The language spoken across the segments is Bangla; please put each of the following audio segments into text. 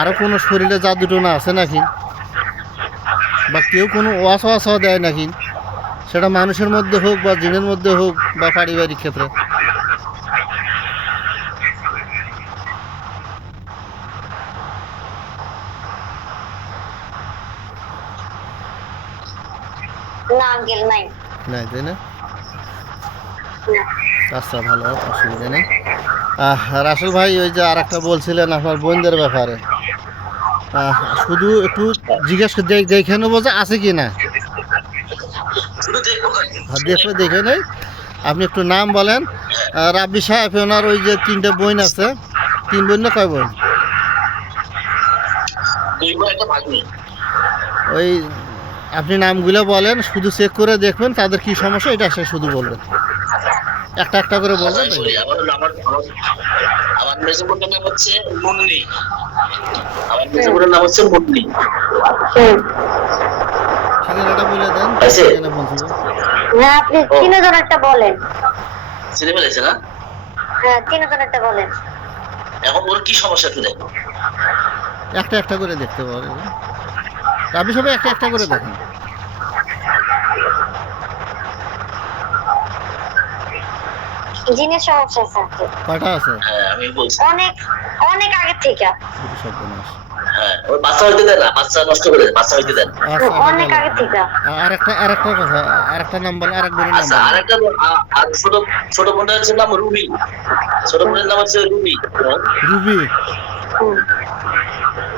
আরও কোনো শরীরে জাদু টোনা আছে নাকি? বা কেউ কোনো ওয়াশ ওয়াশও দেয় নাকি? সেটা মানুষের মধ্যে হোক বা জিনের মধ্যে হোক বা পারিবারিক ক্ষেত্রে। নাই। তাই না। আচ্ছা ভালো অসুবিধা নেই। রাসেল ভাই ওই যে আর একটা বলছিলেন আপনার বোনদের ব্যাপারে। শুধু একটু জিজ্ঞেস দেখ- নেব যে আছে কি না। দেখে দেখে নেই। আপনি একটু নাম বলেন। রাব্বি সাহেব ওনার ওই যে তিনটে বোন আছে। তিন বোন না কয় বোন? ওই আপনি নামগুলো বলেন শুধু চেক করে দেখবেন তাদের কি সমস্যা এটা সে শুধু বলবেন একটা একটা করে বলবেন আচ্ছা, আমার আমার আমার- আমার মেজো নাম হচ্ছে মুন্নি। আমার মেজো বোনের নাম হচ্ছে মুন্নি। ঠিকানাটা বলে দেন? ঠিকানা পৌঁছবো না আপনি। তিনজন একটা বলেন। চিনে ফেলেছে না? হ্যাঁ তিনজন একটা বলেন। এখন ওর কি সমস্যা দেখো। একটা একটা করে দেখতে পারেন রাব্বি সবাই একটা একটা করে দেখেন। জিনের সমস্যা আছে কয়টা আছে? হ্যাঁ আমি বলছি। অনেক অনেক আগে থেকে। দুটো শব্দ না হ্যাঁ ওর বাচ্চা হইতে দেন না বাচ্চা নষ্ট করে বাচ্চা হইতে দেন। আচ্ছা, অনেক আগে থেকে। আর একটা কথা আর নাম বলেন আর বোনের নাম আচ্ছা আরেকটা আর ছোট ছোট বোনটা নাম রুবি। ছোট বোনের নাম হচ্ছে রুবি। রুবি?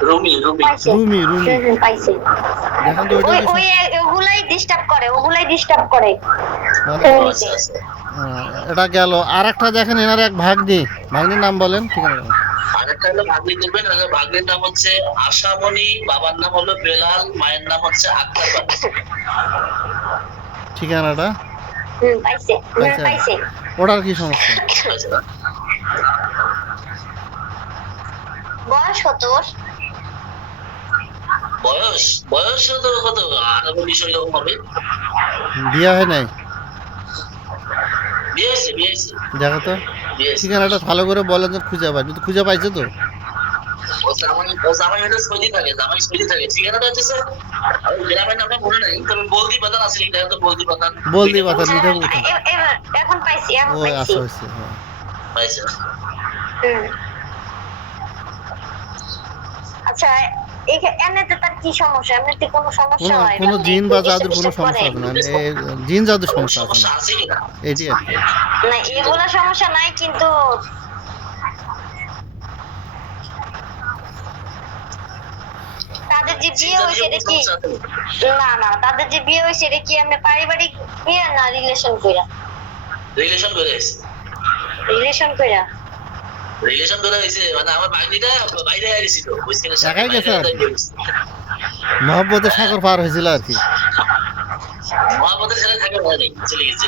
রুমি রুমি। রুমি রুমি। হুম, হুম, পাইছে। দেখেন তো ওইটা ওই ওই ওগুলাই ডিস্টার্ব করে ওগুলাই ডিস্টার্ব করে। আহ, এটা গেল। আর একটা দেখেন এনার এক ভাগ্নি। ভাগ্নির নাম বলেন ঠিকানা বলেন। আরেকটা হলো ভাগ্নি দেখবেন ভাগ্নির নাম হচ্ছে আশামণি বাবার নাম হলো বেলাল মায়ের নাম হচ্ছে আক্তার ঠিকানাটা? ওটার কি সমস্যা? বয়স কত বয়স? বয়স তো কত? এরকম হবে? বিয়ে হয় নাই বিয়ে হয়েছে বিয়ে হয়েছে দেখো তো? ঠিকানাটা ভালো করে বলেন যে খুঁজে পাই। খুঁজে পাইছে তো। বলদি পাতান এখন পাইছি এখন পাইছি। আচ্ছা। পাইছে। আচ্ছা এমনিতে তার কি সমস্যা? এমনিতে কোনো সমস্যা হয় কোনো মানে জিন বা জাদুর কোনো সমস্যা করে? না। জিন জাদুর সমস্যা আছে না এটি না এগুলো সমস্যা নাই কিন্তু তাদের যে বিয়ে হয়েছে এটা কি না না তাদের যে বিয়ে হয়েছে এটা কি আমরা পারিবারিক বিয়ে না রিলেশন কইরা? রিলেশন করে রিলেশন কইরা? রিলেশন করে হয়েছে মানে আমার ভাগ্নিটা বাইরে আসছিল বুঝছেন একাই গেছে? মহব্বতের সাগর পার হয়েছিল আর কি। মহব্বতের ছেলে থাকে চলে গেছে।